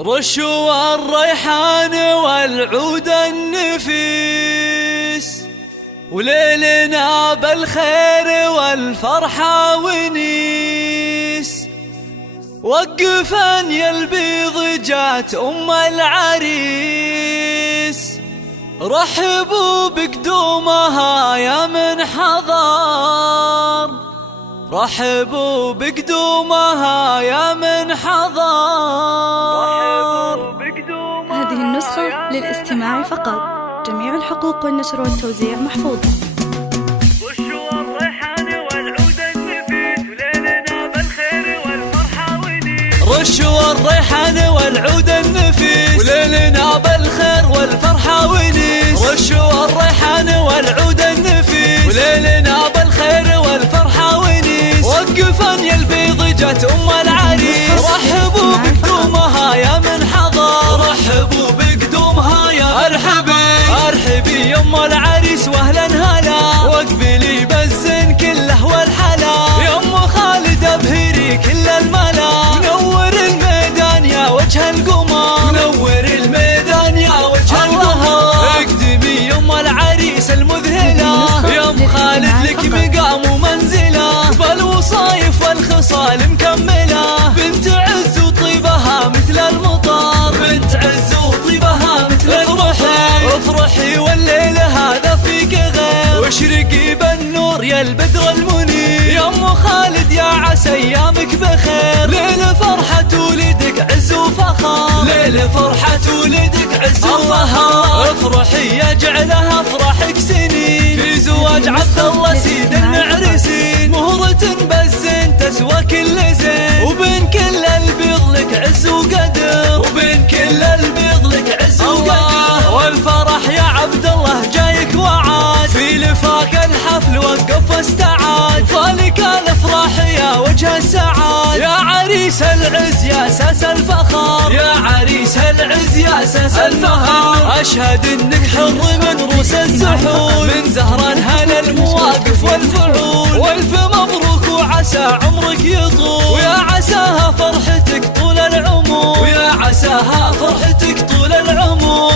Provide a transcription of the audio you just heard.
رشوا الريحان والعود النفيس، وليلنا بالخير والفرحة ونيس. وقفا يا البيض جات أم العريس، رحبوا بقدومها يا من حضر، رحبوا بقدومها يا من حضر. هذه النسخة للاستماع فقط، جميع الحقوق والنشر والتوزيع محفوظة. رشوا الريحان والعود النفيس، وليلنا بالخير والفرحة ونيس. رشوا الريحان والعود النفيس، وليلنا بالخير والفرحة ونيس. رشوا الريحان والعود النفيس، وليلنا بالخير والفرحة ونيس. وقفا يا البيض جات أم العريس، رحبوا بقدومها يا من حضر، رحبوا بقدومها يا ارحبي ارحبي يا ام العريس واهلا هلا، واقبلي بالزين كله والحلا. يا ام خالد ابهري كل الملا، منور الميدان يا وجه القمر، منور الميدان يا وجه القمر. اقدمي يا ام العريس المذهله، يا ام خالد لك مقام ومنزله، بالوصايف والخصال مكمله. بنت عز وطيبها مثل المطر، بنت عز وطيبها مثل المطر. افرحي والليل هذا فيك غير، واشرقي بالنور يا البدر المنير. يا ام خالد يا عسى ايامك بخير، ليل فرحة ولدك عز وفخر، ليل فرحة ولدك عز وفخر. افرحي يا جعلها افراحك سنين، في زواج عبد الله سيد المعرسين. مهرة بالزين تسوى كل زين، وبين كل البيض لك عز وقدر، وبين كل البيض لك عز وقدر. والفرح يا عبد الله جايك وعاد، في لفاك الحفل وقف واستعاد. فالك الافراح يا وجه السعاد، يا عريس العز يا اساس الفخر، يا عريس العز يا اساس الفخر. اشهد انك حر من روس الزحول، من زهر الهنا المواقف والفعول. والف مبروك وعسى عمرك يطول، ويا عساها فرحتك طول العمر، ويا عساها فرحتك طول العمر.